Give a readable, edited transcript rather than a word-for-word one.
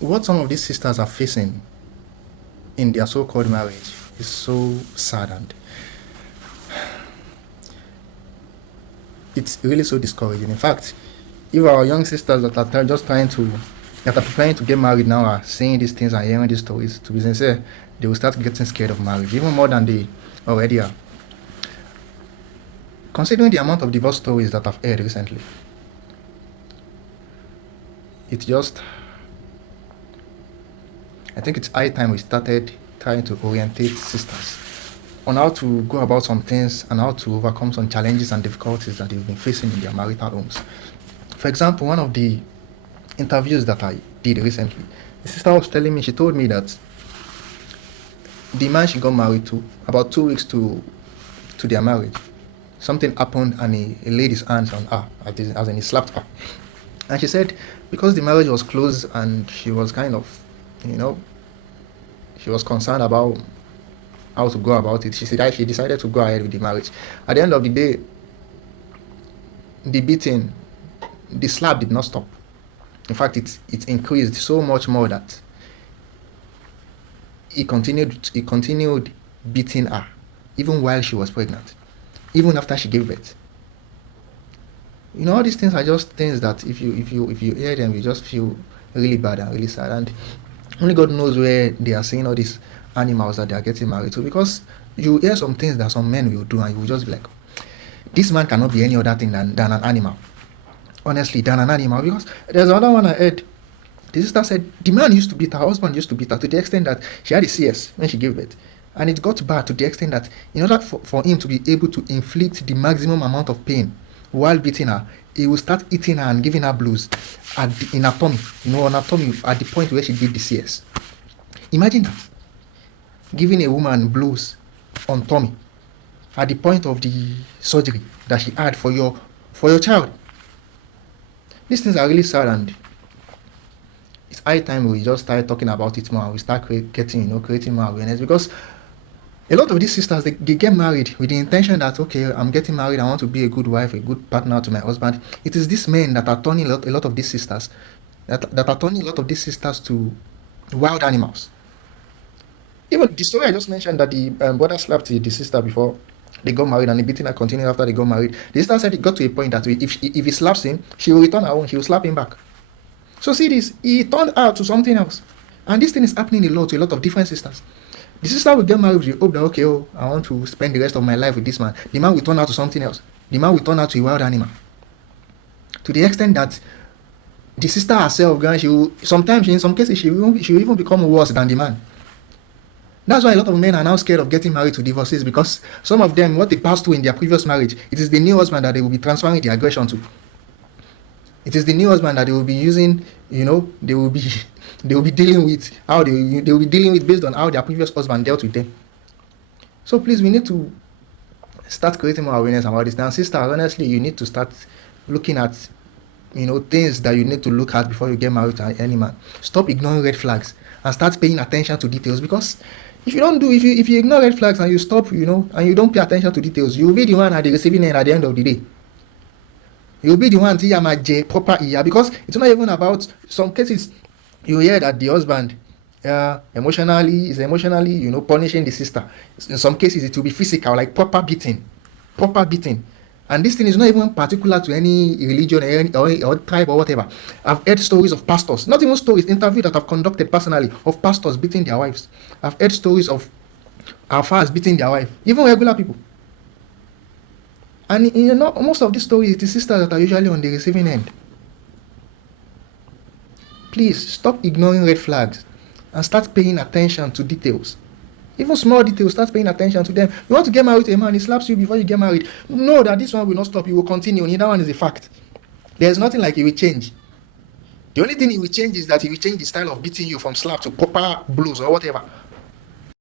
what some of these sisters are facing in their so-called marriage is so sad, and it's really so discouraging. In fact, if our young sisters that are just that are preparing to get married now are seeing these things and hearing these stories, to be sincere, they will start getting scared of marriage, even more than they already are. Considering the amount of divorce stories that I've heard recently, I think it's high time we started trying to orientate sisters on how to go about some things and how to overcome some challenges and difficulties that they've been facing in their marital homes. For example, one of the interviews that I did recently, the sister was telling me, she told me that the man she got married to, about 2 weeks to their marriage, something happened and he laid his hands on her, as in he slapped her. And she said because the marriage was closed and she was kind of, she was concerned about how to go about it, she decided to go ahead with the marriage. At the end of the day, the beating, the slap did not stop. In fact, it increased so much more that he continued beating her even while she was pregnant, even after she gave birth. All these things are just things that if you hear them, you just feel really bad and really sad. And only God knows where they are seeing all these animals that they are getting married to, because you hear some things that some men will do and you will just be like, this man cannot be any other thing than an animal. Honestly, than an animal. Because there's another one I heard. The sister said the man used to beat her, husband used to beat her to the extent that she had a CS when she gave birth. And it got bad to the extent that in order for him to be able to inflict the maximum amount of pain while beating her, he will start eating her and giving her blows in her tummy, on her tummy at the point where she did the CS. Imagine that. Giving a woman blows on tummy at the point of the surgery that she had for your child. These things are really sad, and it's high time we just start talking about it more and we start creating more awareness, because a lot of these sisters, they get married with the intention that, okay, I'm getting married, I want to be a good wife, a good partner to my husband. It is these men that are turning a lot of these sisters, that are turning a lot of these sisters to wild animals. Even the story I just mentioned, that the brother slapped the sister before they got married, and the beating continued after they got married. The sister said it got to a point that if he slaps him, she will return her own, she will slap him back. So see this, he turned out to something else. And this thing is happening to a lot of different sisters. The sister will get married with the hope that, okay, I want to spend the rest of my life with this man. The man will turn out to something else. The man will turn out to a wild animal. To the extent that the sister herself, sometimes in some cases, she will even become worse than the man. That's why a lot of men are now scared of getting married to divorcees, because some of them, what they passed through in their previous marriage, it is the new husband that they will be transferring the aggression to. It is the new husband that they will be using, they will be dealing with they will be dealing with based on how their previous husband dealt with them. So please, we need to start creating more awareness about this. Now, sisters, honestly, you need to start looking at, things that you need to look at before you get married to any man. Stop ignoring red flags and start paying attention to details, because if you ignore red flags and you stop, and you don't pay attention to details, you will be the one at the receiving end at the end of the day. You'll be the one to proper ear, because it's not even about, some cases you hear that the husband is emotionally punishing the sister. In some cases it will be physical, like proper beating. And this thing is not even particular to any religion or tribe or whatever. I've heard stories of pastors, not even stories, interviews that I've conducted personally, of pastors beating their wives. I've heard stories of our fathers beating their wife, even regular people. And most of these stories, it is sisters that are usually on the receiving end. Please stop ignoring red flags and start paying attention to details. Even small details, start paying attention to them. You want to get married to a man, he slaps you before you get married. Know that this one will not stop, you will continue. Neither one is a fact. There's nothing like he will change. The only thing he will change is that he will change the style of beating you from slap to proper blows or whatever.